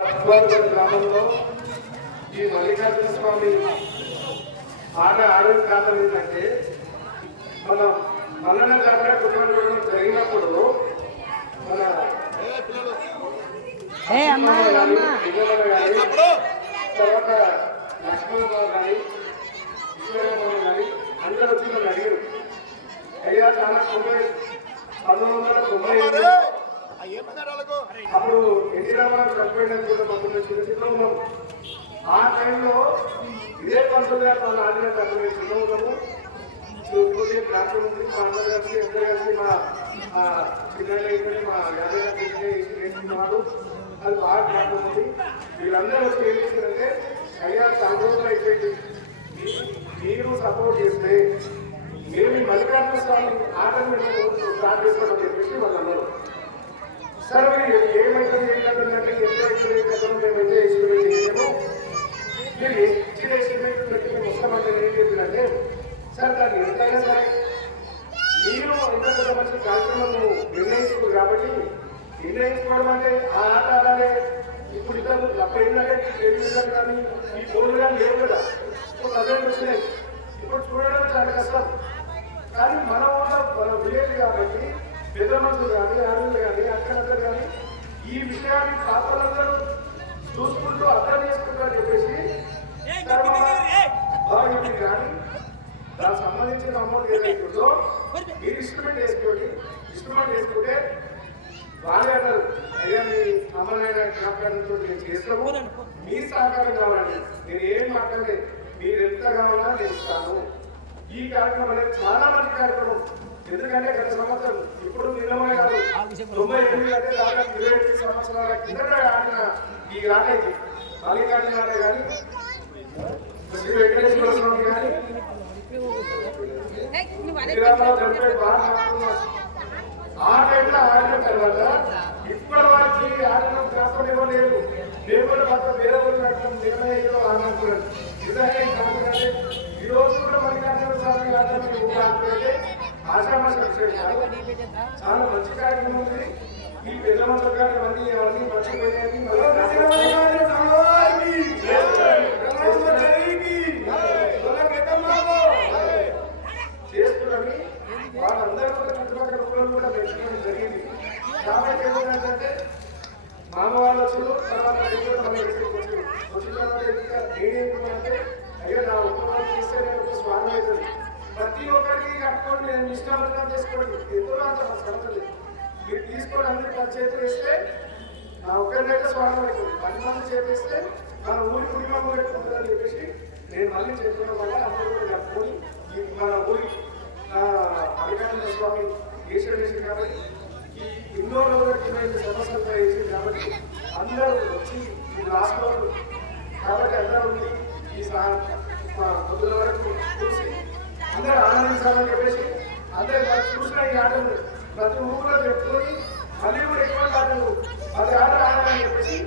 గ్రామంలో ఈ మల్లికార్జున స్వామి ఆట ఆడే కారణం ఏంటంటే మన మల్లన్న జాతర కుటుంబం జరిగినప్పుడు మన తర్వాత లక్ష్మణరావు గారి విశ్వరామరావు గారి అందరూ వచ్చి నన్ను అడిగారు. అయ్యా చాలా తొంభై పంతొమ్మిది వందల తొంభై అప్పుడు ఎన్టీ రామారావు చనిపోయినది కూడా చిత్రం ఆ టైంలో ఇదే పంతులు గారు మన ఆడిన అక్కడ చిన్న ఉన్నాము. డాక్టర్ ఉంది. మా అన్న గారికి ఎంత గారికి మా ఆ, చిన్నయ్య మా యాదయ్య ఇక్కడ వేసుకున్నాడు అది బాగా జ్ఞాపకం ఉంది. వీళ్ళందరూ వచ్చి ఏం చేశారంటే అయ్యా సంతోషం అయిపోయింది. మీరు సపోర్ట్ చేస్తే మేము మల్లికార్జున స్వామి ఆటలు స్టార్ట్ చేసుకోవడం చెప్పేసి వాళ్ళందరూ సార్ మీరు ఏమైతే ఏం ఎంత అయితే ఏం మేమైతే ఎస్టిమేట్ చేసాము మీరు ఇచ్చిన ఎస్టిమేట్ పెట్టి మేము వస్తామంటే ఏం సార్ దాన్ని ఎంతైనా సరే మీరు ఇంత మంచి కార్యక్రమం నిర్ణయించుకోరు కాబట్టి నిర్ణయించుకోవడం అంటే ఆ ఆట అలాగే ఇప్పుడు ఇద్దరు అప్పుడు ఏంటంటే కానీ ఈ ఫోన్లు కానీ లేవు కదా ఇప్పుడు ప్రజెంట్ వచ్చినాయి ఇప్పుడు చూడడం చాలా కష్టం కానీ మన వల్ల మన విలేజ్ కాబట్టి పెద్ద మనుషులు కానీ ఆడలు కానీ అక్కడందరూ కానీ ఈ విషయాన్ని పాత్రలందరూ చూసుకుంటూ అర్థం చేసుకుంటారని చెప్పేసి బాగుంది కానీ దానికి సంబంధించిన అమౌంట్ ఏదైతుందో మీరు ఇన్స్ట్రుమెంట్ వేసుకోండి. ఇన్స్ట్రుమెంట్ వేసుకుంటే వాళ్ళే అన్నారు అయ్యా మీ అమ్మనాయన జ్ఞాపకాలతో నేను చేస్తాము మీ సహకారం కావాలండి. నేను ఏం మాట్లాడే మీరు ఎంత కావాలా నేను ఇస్తాను. ఈ కార్యక్రమం అనేది చాలా మంచి కార్యక్రమం. ఎందుకంటే గత సంవత్సరం తొంభై ఎనిమిది దాదాపు ఇరవై ఎనిమిది సంవత్సరాల కిందట ఆడిన ఈ ఆట మల్లికార్జున ఆడే కానీ శ్రీ వెంకటేశ్వర స్వామి కానీ ఆ టైంలో ఆడిన తర్వాత ఇప్పటి వారికి ఆడిన శాస్త్రం ఇవ్వలేదు. దేవుడు పక్క వేరే నిర్ణయంలో ఆడినప్పుడు నిజంగా ఈ కాకపోతే ఈ రోజు కూడా మల్లికార్జున స్వామి ఆటలు ఊరాడితే ఆశామాష చాలా మంచి కార్యక్రమం ఉంది. ఈ పెద్ద మంత్రులు గారు ఇవన్నీ అవన్నీ మర్చిపోయాయి చేసుకుని వాళ్ళందరూ కూడా చుట్టుపక్కల ఊళ్ళో కూడా పెంచుకోవడం జరిగింది. కాబట్టి ఏంటంటే మామ వాళ్ళు వచ్చి తర్వాత వచ్చిన తర్వాత ఇంకా అయ్యో నా ఉపవాసం చేస్తే నేను ఒక స్వామి అవుతుంది. ప్రతి ఒక్కరికి కట్టుకోండి నేను ఇష్టం చేసుకోండి ఎంతో అంత సమస్య లేదు కూడా అందరికి పది చేతులు వేస్తే నా ఒక్కరినైతే స్వామి అవుతుంది పది మంది చేపిస్తే మన ఊరి కుటుంబం పెట్టుకుంటుందని చెప్పేసి నేను మళ్ళీ చెప్పడం వల్ల అందరూ కూడా ఈ మన ఊరి అధికారుల స్వామి ఈశ్వర వేసింది కాబట్టి ఈ ఎన్నో రోజులకి సమస్యలతో వేసి కాబట్టి అందరూ వచ్చి ఈ లాస్ట్ రోజు కాబట్టి అందరూ ఉండి ఈ పొద్దుల వరకు చూసి అందరూ ఆనందించాలని చెప్పేసి అందరూ చూసిన ఈ ఆటలు ప్రతి ఊరిలో చెప్పుకొని మళ్ళీ కూడా ఇబ్బంది అది ఆడ చెప్పేసి